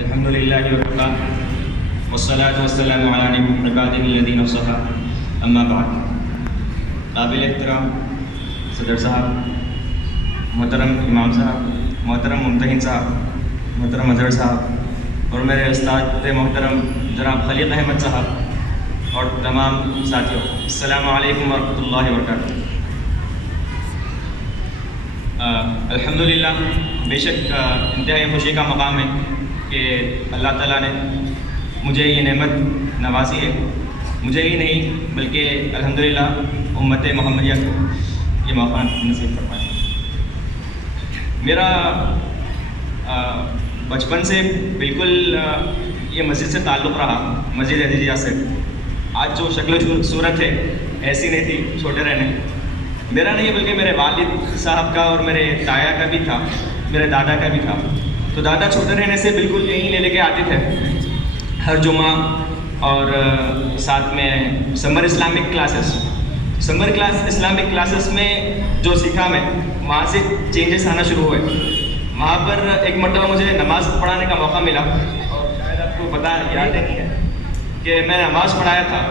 الحمد لله وكفى والصلاة والسلام على عباده الذين اصطفى اما بعد. قابل احترام صدر صاحب، محترم امام صاحب، محترم ممتحن صاحب، محترم اظہر صاحب اور میرے استاد محترم جناب خلیق احمد صاحب اور تمام ساتھیوں، السلام علیکم ورحمۃ اللہ وبرکاتہ. الحمدللہ، بے شک انتہائی خوشی کا مقام ہے کہ اللہ تعالیٰ نے مجھے یہ نعمت نوازی ہے. مجھے ہی نہیں بلکہ الحمدللہ امت محمدیہ کو یہ موقع نصیب فرمایا. میرا بچپن سے بالکل یہ مسجد سے تعلق رہا، مسجد عزیزیہ سے. آج جو شکل و صورت ہے ایسی نہیں تھی چھوٹے رہنے. میرا نہیں بلکہ میرے والد صاحب کا اور میرے تایا کا بھی تھا، میرے دادا کا بھی تھا. تو دادا چھوٹے رہنے سے بالکل یہیں لے کے آتے تھے ہر جمعہ، اور ساتھ میں سمر اسلامک کلاسز میں جو سیکھا میں، وہاں سے چینجز آنا شروع ہوئے. وہاں پر ایک مرتبہ مجھے نماز پڑھانے کا موقع ملا، اور شاید آپ کو پتہ یاد نہیں ہے کہ میں نماز پڑھایا تھا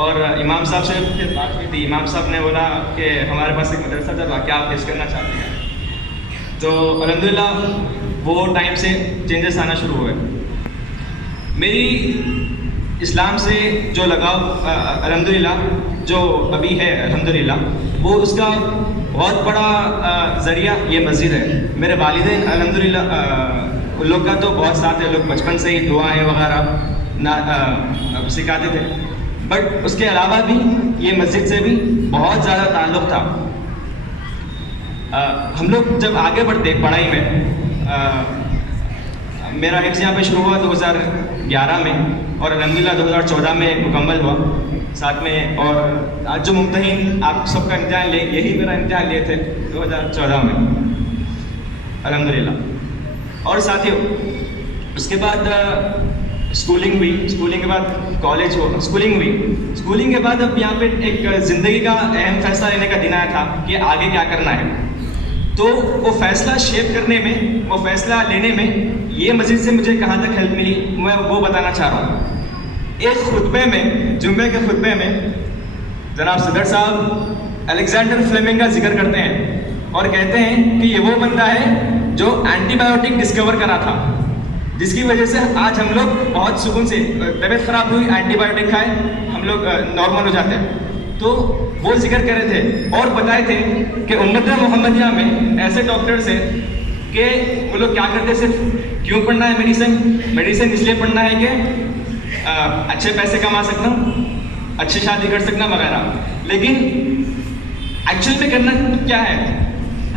اور امام صاحب سے بات ہوئی تھی. امام صاحب نے بولا کہ ہمارے پاس ایک مدرسہ تھا، کیا آپ فیس کرنا چاہتے ہیں؟ تو الحمدللہ وہ ٹائم سے چینجز آنا شروع ہوئے. میری اسلام سے جو لگاؤ الحمدللہ جو ابھی ہے الحمدللہ، وہ اس کا بہت بڑا ذریعہ یہ مسجد ہے. میرے والدین الحمدللہ ان لوگ کا تو بہت ساتھ ہے، لوگ بچپن سے ہی دعائیں وغیرہ سکھاتے تھے، بٹ اس کے علاوہ بھی یہ مسجد سے بھی بہت زیادہ تعلق تھا. ہم لوگ جب آگے بڑھتے پڑھائی میں، میرا حفظ یہاں پہ شروع ہوا 2011 میں اور الحمدللہ 2014 میں مکمل ہوا ساتھ میں. اور آج جو ممتحن آپ سب کا امتحان لے، یہی میرا امتحان لیے تھے 2014 میں الحمدللہ. اور ساتھیوں اس کے بعد اسکولنگ ہوئی، اسکولنگ کے بعد کالج ہوا، اسکولنگ کے بعد اب یہاں پہ ایک زندگی کا اہم فیصلہ لینے کا دن آیا تھا کہ آگے کیا کرنا ہے. تو وہ فیصلہ شیپ کرنے میں، وہ فیصلہ لینے میں یہ مسجد سے مجھے کہاں تک ہیلپ ملی، میں وہ بتانا چاہ رہا ہوں. ایک خطبے میں، جمعے کے خطبے میں جناب صدر صاحب الیگزینڈر فلیمنگ کا ذکر کرتے ہیں اور کہتے ہیں کہ یہ وہ بندہ ہے جو اینٹی بایوٹک ڈسکور کرا تھا، جس کی وجہ سے آج ہم لوگ بہت سکون سے، طبیعت خراب ہوئی اینٹی بایوٹک کھائے ہم لوگ نارمل ہو جاتے ہیں. تو وہ ذکر کر رہے تھے اور بتائے تھے کہ امت محمدیہ میں ایسے ڈاکٹرز ہیں کہ وہ لوگ کیا کرتے، صرف کیوں پڑھنا ہے میڈیسن اس لیے پڑھنا ہے کہ اچھے پیسے کما سکنا، اچھی شادی کر سکنا وغیرہ. لیکن ایکچوئل میں کرنا کیا ہے؟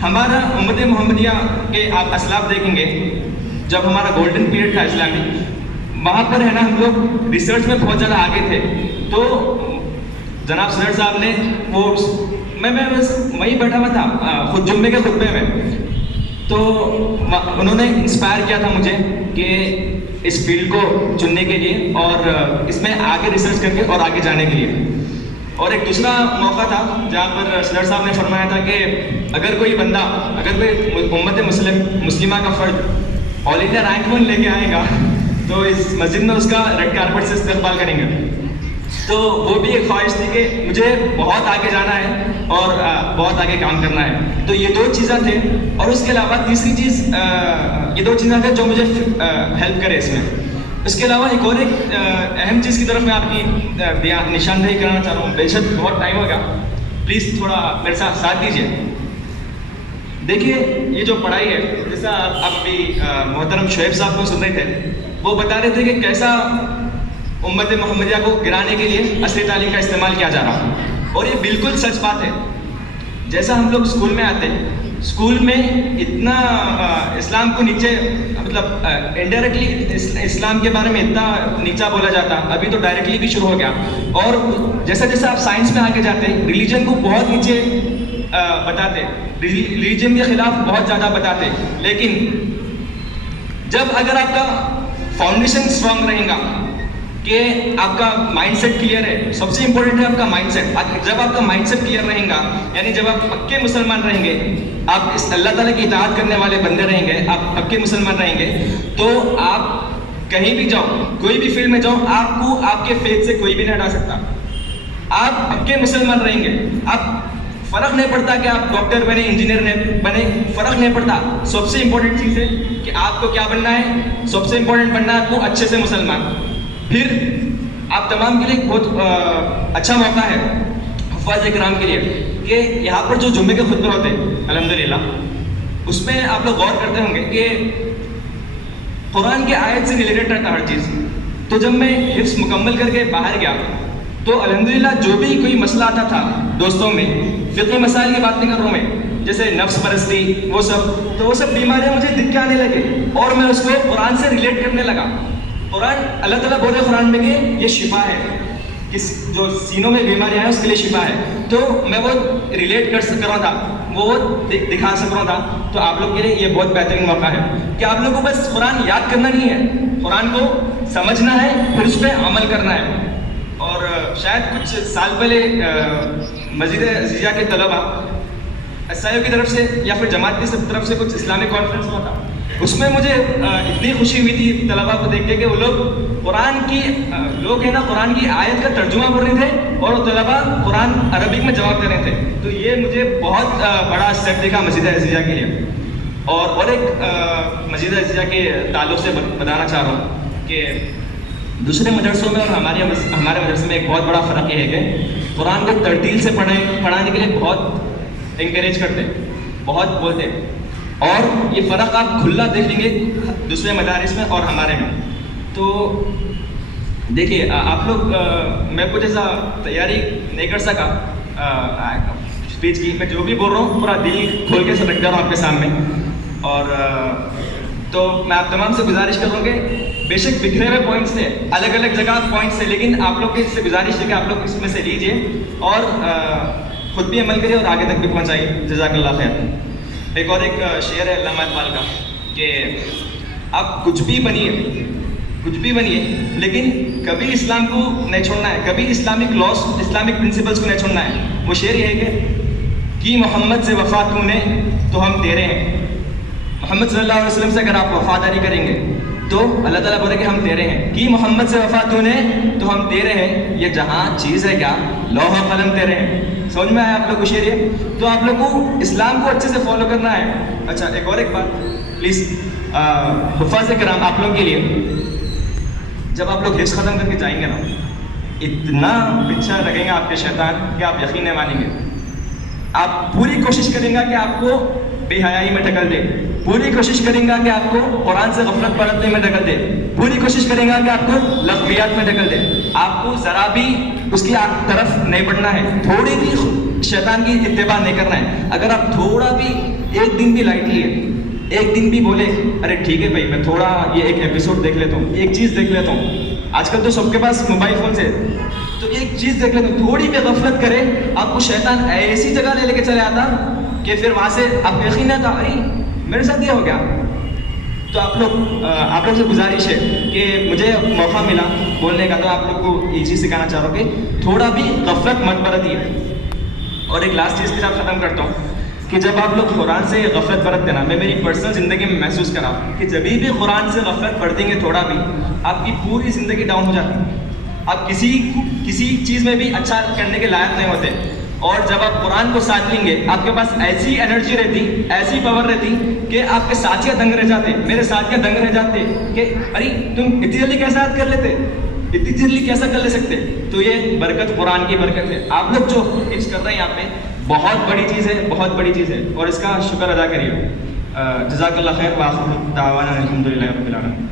ہمارا امت محمدیہ کے آپ اسلاف دیکھیں گے، جب ہمارا گولڈن پیریڈ تھا اسلامی، وہاں پر ہے نا ہم لوگ ریسرچ میں بہت زیادہ آگے تھے. تو جناب صدر صاحب نے وہ میں بس وہیں بیٹھا ہوا تھا خود جمعے کے خطبے میں، تو انہوں نے انسپائر کیا تھا مجھے کہ اس فیلڈ کو چننے کے لیے اور اس میں آگے ریسرچ کر کے اور آگے جانے کے لیے. اور ایک دوسرا موقع تھا جہاں پر صدر صاحب نے فرمایا تھا کہ اگر کوئی بندہ، اگر کوئی امت مسلمہ کا فرد آل انڈیا رینک 1 لے کے آئے گا تو اس مسجد میں اس کا ریڈ کارپٹ سے استقبال کریں گے. تو وہ بھی ایک خواہش تھی کہ مجھے بہت آگے جانا ہے اور بہت آگے کام کرنا ہے. تو یہ دو چیزیں تھے. اور اس کے علاوہ تیسری چیز، یہ دو چیزیں تھیں جو مجھے ہیلپ کرے اس میں. اس کے علاوہ ایک اور اہم چیز کی طرف میں آپ کی نشاندہی کرنا چاہ رہا ہوں. بے شک بہت ٹائم ہوگا، پلیز تھوڑا میرے ساتھ دیجیے. دیکھیے یہ جو پڑھائی ہے، جیسا آپ بھی محترم شعیب صاحب کو سن رہے تھے، وہ بتا رہے تھے کہ کیسا امت محمدیہ کو گرانے کے لیے عصری تعلیم کا استعمال کیا جا رہا ہے. اور یہ بالکل سچ بات ہے. جیسا ہم لوگ اسکول میں آتے، اسکول میں اتنا اسلام کو نیچے، مطلب انڈائریکٹلی اسلام کے بارے میں اتنا نیچا بولا جاتا، ابھی تو ڈائریکٹلی بھی شروع ہو گیا. اور جیسا جیسا آپ سائنس میں آگے جاتے، ریلیجن کو بہت نیچے بتاتے، ریلیجن کے خلاف بہت زیادہ بتاتے. لیکن جب اگر آپ کا فاؤنڈیشن اسٹرانگ رہے گا کہ آپ کا مائنڈ سیٹ کلیئر ہے. سب سے امپورٹنٹ ہے آپ کا مائنڈ سیٹ. جب آپ کا مائنڈ سیٹ کلیئر رہے گا، یعنی جب آپ پکے مسلمان رہیں گے، آپ اس اللہ تعالیٰ کی اطاعت کرنے والے بندے رہیں گے، آپ پکے مسلمان رہیں گے، تو آپ کہیں بھی جاؤ, کوئی بھی فیلڈ میں جاؤ, آپ کو آپ کے فیتھ سے کوئی بھی نہیں ہٹا سکتا. آپ پکے مسلمان رہیں گے. اب فرق نہیں پڑتا کہ آپ ڈاکٹر بنے, انجینئر بنے, فرق نہیں پڑتا. سب سے امپورٹنٹ چیز ہے کہ آپ کو کیا بننا ہے. سب سے امپورٹنٹ بننا ہے آپ کو اچھے سے مسلمان. پھر آپ تمام کے لیے ایک بہت اچھا موقع ہے حفاظ کرام کے لیے کہ یہاں پر جو جمعے کے خطبے ہوتے ہیں الحمدللہ, اس میں آپ لوگ غور کرتے ہوں گے کہ قرآن کی آیت سے ریلیٹڈ رہتا ہر چیز. تو جب میں حفظ مکمل کر کے باہر گیا تو الحمدللہ جو بھی کوئی مسئلہ آتا تھا دوستوں میں, فقہی مسائل کی بات نہیں کر رہا ہوں میں, جیسے نفس پرستی وہ سب, تو وہ سب بیماریاں مجھے دکھ کے آنے لگے اور میں اس کو قرآن سے ریلیٹ کرنے لگا. قرآن اللہ تعالیٰ بولے قرآن میں کہ یہ شفا ہے, جو سینوں میں بیماریاں ہیں اس کے لیے شفا ہے. تو میں وہ ریلیٹ کر رہا تھا, وہ دکھا سک رہا تھا. تو آپ لوگ کے لیے یہ بہت بہترین موقع ہے کہ آپ لوگوں کو بس قرآن یاد کرنا نہیں ہے, قرآن کو سمجھنا ہے, پھر اس پہ عمل کرنا ہے. اور شاید کچھ سال پہلے مسجد عزیزیہ کے طلبہ ایس آئی او کی طرف سے یا پھر جماعت کی طرف سے کچھ اسلامک کانفرنس ہوا تھا. اس میں مجھے اتنی خوشی ہوئی تھی طلبہ کو دیکھ کے کہ وہ لوگ قرآن کی لوگ ہیں نا قرآن کی آیت کا ترجمہ پڑھ رہے تھے اور وہ طلبہ قرآن عربک میں جواب دے رہے تھے. تو یہ مجھے بہت بڑا اسٹیپ دکھا مسجد عزیزیہ کے لیے. اور ایک مسجد عزیزیہ کے تعلق سے بتانا چاہ رہا ہوں کہ دوسرے مدرسوں میں اور ہمارے مدرسے میں ایک بہت بڑا فرق یہ ہے کہ قرآن کو ترتیل سے پڑھانے کے لیے بہت انکریج کرتے, بہت بولتے. اور یہ فرق آپ کھلا دیکھ لیں گے دوسرے مدارس میں اور ہمارے میں. تو دیکھیے آپ لوگ, میں کچھ ایسا تیاری نہیں کر سکا اسپیچ کی, میں جو بھی بول رہا ہوں پورا دل کھول کے رکھ رہا ہوں آپ کے سامنے. اور تو میں آپ تمام سے گزارش کروں گے, بے شک بکھرے ہوئے پوائنٹس تھے, الگ الگ جگہ پوائنٹس تھے, لیکن آپ لوگ سے گزارش ہے کہ آپ لوگ اس میں سے لیجیے اور خود بھی عمل کریے اور آگے تک بھی پہنچائیے. جزاک اللہ خیر. ایک شعر ہے علامہ اقبال کا کہ آپ کچھ بھی بنیے لیکن کبھی اسلام کو نہیں چھوڑنا ہے, کبھی اسلامک لاس, اسلامک پرنسپلس کو نہیں چھوڑنا ہے. وہ شعر یہ ہے کہ محمد سے وفا تو نے تو ہم تیرے ہیں. محمد صلی اللہ علیہ وسلم سے اگر آپ وفاداری کریں گے تو اللہ تعالیٰ بولے کہ ہم تیرے ہیں. کہ محمد سے وفا تو نے تو ہم تیرے ہیں. یہ جہاں چیز ہے کیا, لوح و قلم تیرے ہیں. سمجھ میں آیا آپ لوگ کو شعر یہ؟ تو آپ لوگوں کو اسلام کو اچھے سے فالو کرنا ہے. اچھا ایک بات پلیز حفاظ کرام آپ لوگ کے لیے, جب آپ لوگ حفظ ختم کر کے جائیں گے نا, اتنا پیچھا لگیں گا آپ کے شیطان کہ آپ یقین نہیں مانیں گے. آپ پوری کوشش کریں گا کہ آپ کو بے حیائی میں ڈھکل دے, پوری کوشش کریں گا کہ آپ کو قرآن سے غفلت برتنے میں ڈھکل دے, پوری کوشش کریں گا کہ آپ کو لغویات میں ڈھکل دے. آپ کو ذرا بھی اس کی طرف نہیں بڑھنا ہے, تھوڑی بھی شیطان کی اتباع نہیں کرنا ہے. اگر آپ تھوڑا بھی ایک دن بھی لائٹلی ہے, ایک دن بھی بولے ارے ٹھیک ہے بھائی میں تھوڑا یہ ایک ایپیسوڈ دیکھ لیتا ہوں, ایک چیز دیکھ لیتا ہوں, آج کل تو سب کے پاس موبائل فون سے, تو ایک چیز دیکھ لیتا ہوں, تھوڑی بھی غفلت کرے آپ کو شیطان ایسی جگہ لے کے چلے آتا کہ پھر وہاں سے آپ یقین نہ تھا ارے میرے ساتھ یہ ہو گیا. تو آپ لوگ سے گزارش ہے کہ مجھے موقع ملا بولنے کا, تو آپ لوگ کو یہ چیز سکھانا چاہ رہا ہوں کہ تھوڑا بھی غفلت مت برتیے. اور ایک لاسٹ چیز کے ساتھ ختم کرتا ہوں کہ جب آپ لوگ قرآن سے غفلت برتتے نا, میں میری پرسنل زندگی میں محسوس کرا کہ جب بھی قرآن سے غفلت برتیں گے تھوڑا بھی, آپ کی پوری زندگی ڈاؤن ہو جاتی ہے. آپ کسی چیز میں بھی اچھا کرنے کے لائق نہیں ہوتے. اور جب آپ قرآن کو ساتھ لیں گے آپ کے پاس ایسی انرجی رہتی, ایسی پاور رہتی کہ آپ کے ساتھیاں دنگ رہ جاتے, میرے ساتھیاں دنگ رہ جاتے کہ ارے تم اتنی جلدی کیسا یاد کر لیتے, اتنی جلدی کیسا کر لے سکتے. تو یہ برکت قرآن کی برکت ہے. آپ لوگ جو حفظ کر رہے ہیں یہاں پہ بہت بڑی چیز ہے, بہت بڑی چیز ہے, اور اس کا شکر ادا کریے. جزاک اللہ خیر. وآخر دعوانا الحمدللہ رب العالمین.